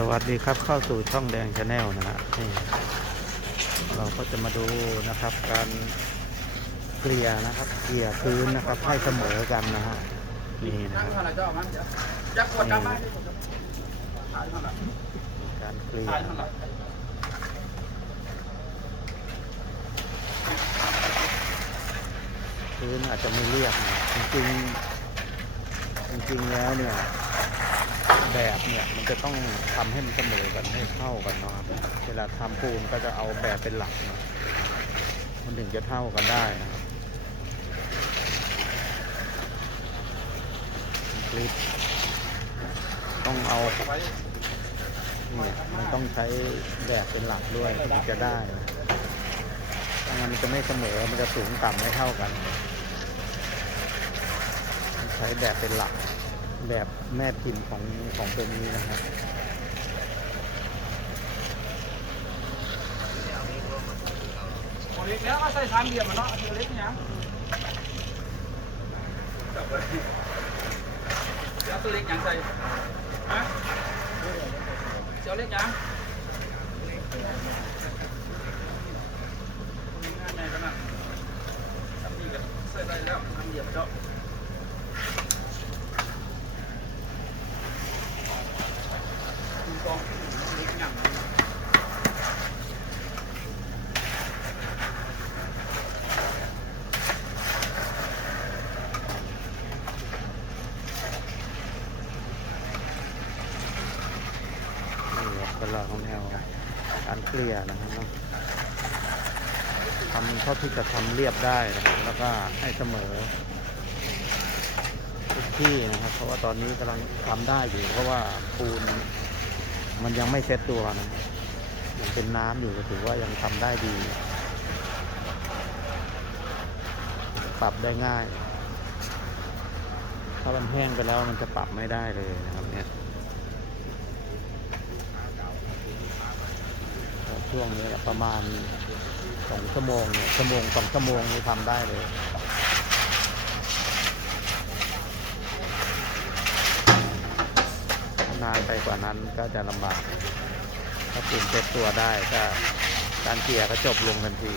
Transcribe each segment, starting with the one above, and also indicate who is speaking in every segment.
Speaker 1: สวัสดีครับเข้าสู่ช่องแดงชาแนลนะฮะนี่เราก็จะมาดูนะครับ การเกลี่ยนะครับเกลี่ยพื้นนะครับให้เสมอกันนะฮะนี่นะครับ
Speaker 2: เท่าไหร่เจ้ามันจะกดกลับบ้านขายเท่าไหร่
Speaker 1: การเกลี่ย
Speaker 2: ร่
Speaker 1: พื้นอาจจะไม่เรียบนะจริงจริงแล้วเนี่ย แบบเนี่ยมันจะต้องทำให้มันเสมอกันให้เท่ากันเนาะครับเวลาทำปูนก็จะเอาแบบเป็นหลักนะมันถึงจะเท่ากันได้นะครับคลิปต้องเอาเนี่ยมันต้องใช้แบบเป็นหลักด้วยถึงจะได้นะถ้างั้นมันจะไม่เสมอมันจะสูงต่ำไม่เท่ากัน ใช้แบบเป็นหลัก แบบแม่พิมพ์ของของตัวนี้นะครับ
Speaker 2: เล็กแล้วเอาใส่สามเหลี่ยมมาเนาะเอเล็กเนี่ยเอาตัวเล็กยังใส่ฮะเจ้าเล็กยังานไหนกันน่ะทำนี่กันใส่ได้แล้วทำเหลี่ยมเจ้าดูกองเล็กยัง
Speaker 1: นี่ครับเป็นหลักของแนวการ เกลี่ยนะครับทำเท่าที่จะทำเรียบได้นะครับ แล้วก็ให้เสมอทุกที่นะครับ เพราะว่าตอนนี้กำลังทำได้อยู่ เพราะว่าปูนมันยังไม่เซ็ตตัวนะยังเป็นน้ำอยู่ก็ถือว่ายังทำได้ดี ปรับได้ง่าย ถ้ามันแห้งไปแล้วมันจะปรับไม่ได้เลยนะครับเนี่ย ช่วงนี้ประมาณสองชั่วโมงชั่วโมงสองชั่วโมงนี้ทำได้เลยนานไปกว่านั้นก็จะลำบาก ถ้าปรุงเซ็ตตัวได้ก็การเกลี่ยก็จบลงทันที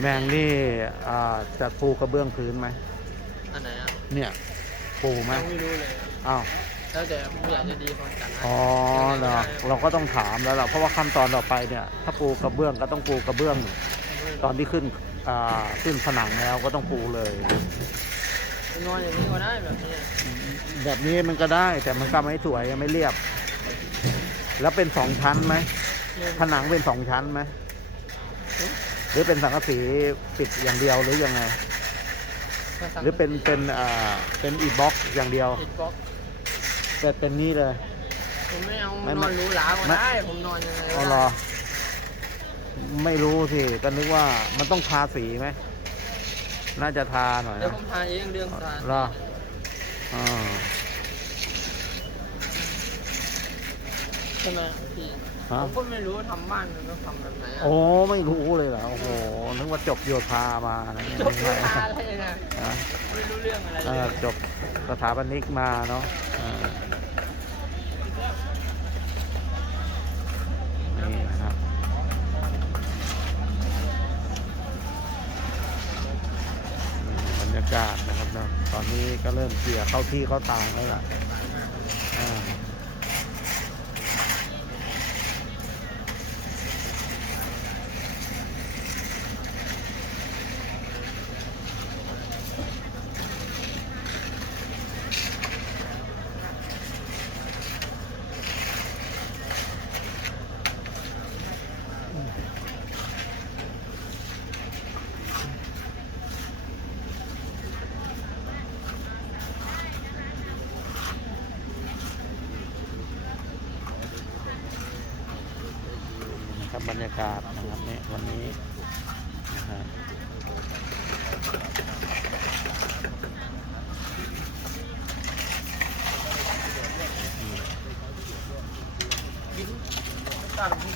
Speaker 1: แมงนี่อ่าจะปูกระเบื้องพื้นไหม
Speaker 3: อันไหนอะ
Speaker 1: เนี่ย ปูไหม
Speaker 3: ยังไม่รู้เลย
Speaker 1: อ้าว
Speaker 3: แล้วแต่ผู้ใหญ่จะดีคนจัดให้
Speaker 1: อ๋อเหรอเราก็ต้องถามแล้วล่ะเพราะว่าขั้นตอนต่อไปเนี่ยถ้าปูกระเบื้องก็ต้องปูกระเบื้อง ตอนที่ขึ้นอ่าขึ้นผนังแล้วก็ต้องปูเลย
Speaker 3: นอนอย่างนี้ก็ได้แบบนี้
Speaker 1: แบบนี้มันก็ได้แต่มันก็ไม่สวยไม่เรียบ แล้วเป็นสองชั้นไหมผนังเป็นสองชั้นไหม หรือเป็นสังกะสีปิดอย่างเดียวหรือยังไง หรือเป็นเป็นอ่าเป็นอีบล็อกอย่างเดียว
Speaker 3: ติดบล็อก
Speaker 1: แต่เป็นนี่เลย
Speaker 3: ผมไม่เอา
Speaker 1: ไม่
Speaker 3: นอนหรูหราก็
Speaker 1: ไม่
Speaker 3: ได้ผมนอนยังไงก็
Speaker 1: อ๋อ
Speaker 3: ได้
Speaker 1: เหรอไม่รู้สิก็นึกว่ามันต้องทาสีไหมน่าจะทาหน่อย
Speaker 3: เดี๋ยว
Speaker 1: นะ
Speaker 3: ผมทาเองเรื่องทา
Speaker 1: เหรออ่า
Speaker 3: ใช่ไหมพี่
Speaker 1: ฮะ
Speaker 3: ผมก็ไม่รู้ทำบ้านมันต้องทำแบบไหนอะ
Speaker 1: โอ้ไม่รู้เลยเหรอโอ้โหนึกว่าจบโยธามานะ
Speaker 3: จบไม่ทาอะไรนะ
Speaker 1: อะ
Speaker 3: ไม่รู้เรื่องอะไร
Speaker 1: เอ
Speaker 3: เล
Speaker 1: อยจบสถาปนิกมาเนาะอ่านี่นะครับนี่บรรยากาศนะครับเนาะตอนนี้ก็เริ่มเกลี่ยเข้าที่เข้าทางแล้วล่ะ บรรยากาศนะครับเนี่ยวันนี้นะฮะ
Speaker 4: ตั้งที่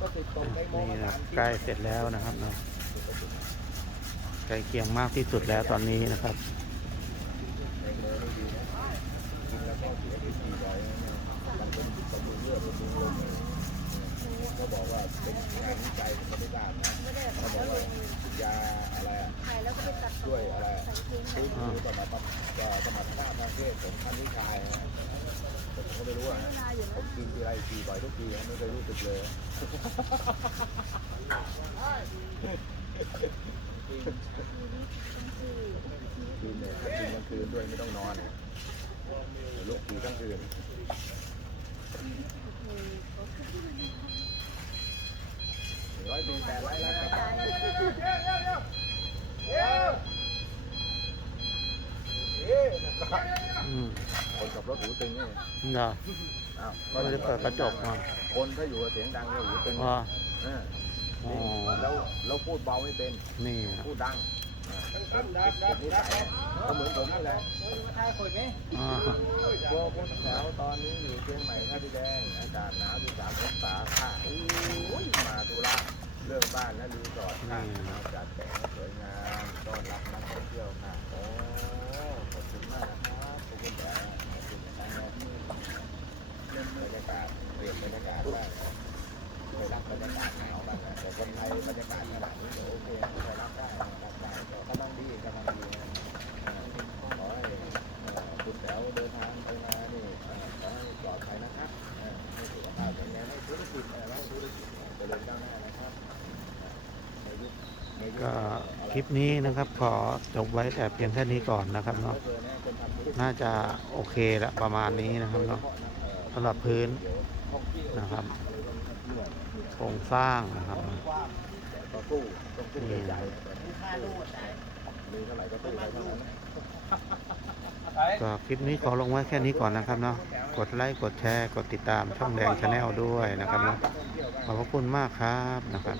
Speaker 1: นี่นะใกล้เสร็จแล้วนะครับเนาะใกล้เคียงมากที่สุดแล้วตอนนี้นะครับ
Speaker 4: ถ่ายแล้วก็ไปตัดต่อใส่เพลงใหม่
Speaker 1: อ่า
Speaker 5: ก็ ไม่รู้อะผมกินทีไรทีบ่อยทุกทีไม่เคยรู้สึกเลยคืนเนี่ยกินกลางคืนด้วยไม่ต้องนอนเดี๋ยวลูกผีทั้งคืนร้อยปีแปดร้อยแล้วครับเอ๊ะ
Speaker 1: อืม
Speaker 5: คนขับ รถหูตึงนี่
Speaker 1: เนาะ
Speaker 5: อ้าว
Speaker 1: ไม่ได้เปิดกระจกมา
Speaker 5: คนถ้าอยู่กับเสียงดังเนี่ยหูตึง
Speaker 1: ว่า
Speaker 5: เออ
Speaker 1: อ๋อ
Speaker 5: แล้วแล้วพูดเบาไม่เป็น
Speaker 1: นี่ครับ
Speaker 5: พูดดังติดนิสัยก็เหมือนผมนี่แหละ
Speaker 1: อ่า
Speaker 5: ตัวคนแถวตอนนี้อยู่เชียงใหม่ท่าดินแดงอากาศหนาวที่สามองศาค่ะอุ้ยมาธุระเรื่องบ้านและรีสอร์ทค่ะเราจัดแต่งให้สวยงามต้อนรับนักท่องเที่ยวค่ะโอ้ขอบคุณมากนะครับขอบคุณแต่ขอบคุณนะครับเล่นบรรยากาศ เปลี่ยนบรรยากาศบ้างเคยรับบรรยากาศหนาวบ้างแต่คนไทยบรรยากาศขนาดนี้โอเคเคยรับได้รับได้ก็กำลังดีกำลังดีนะขอให้คุณแถวเดินทางไปมานี่ขอให้ปลอดภัยนะครับให้สุขภาพแข็งแรงให้ธุรกิจแล้วธุรกิจเจริญก้าวหน้านะครับ
Speaker 1: ก็คลิปนี้นะครับขอจบไว้แต่เพียงแค่นี้ก่อนนะครับเนาะ
Speaker 5: น่า
Speaker 1: จะโอเคละประมาณนี้นะครับเนาะสำหรับพื้น นะครับ
Speaker 5: อะไรก็มีเหนื่อยเหนื่อย
Speaker 1: โครงสร้างนะครับ
Speaker 5: แต่ก็สู้ต้องสู้ใหญ่ๆแต่มีเท่าไหร่ก็สู้ไปเท่านั้น
Speaker 1: ก็คลิปนี้ขอลงไว้แค่นี้ก่อนนะครับเนาะ กดไลค์ กดแชร์ กดติดตามช่องแดงชาแนลด้วยนะครับเนาะ ขอบพระคุณมากครับนะครับ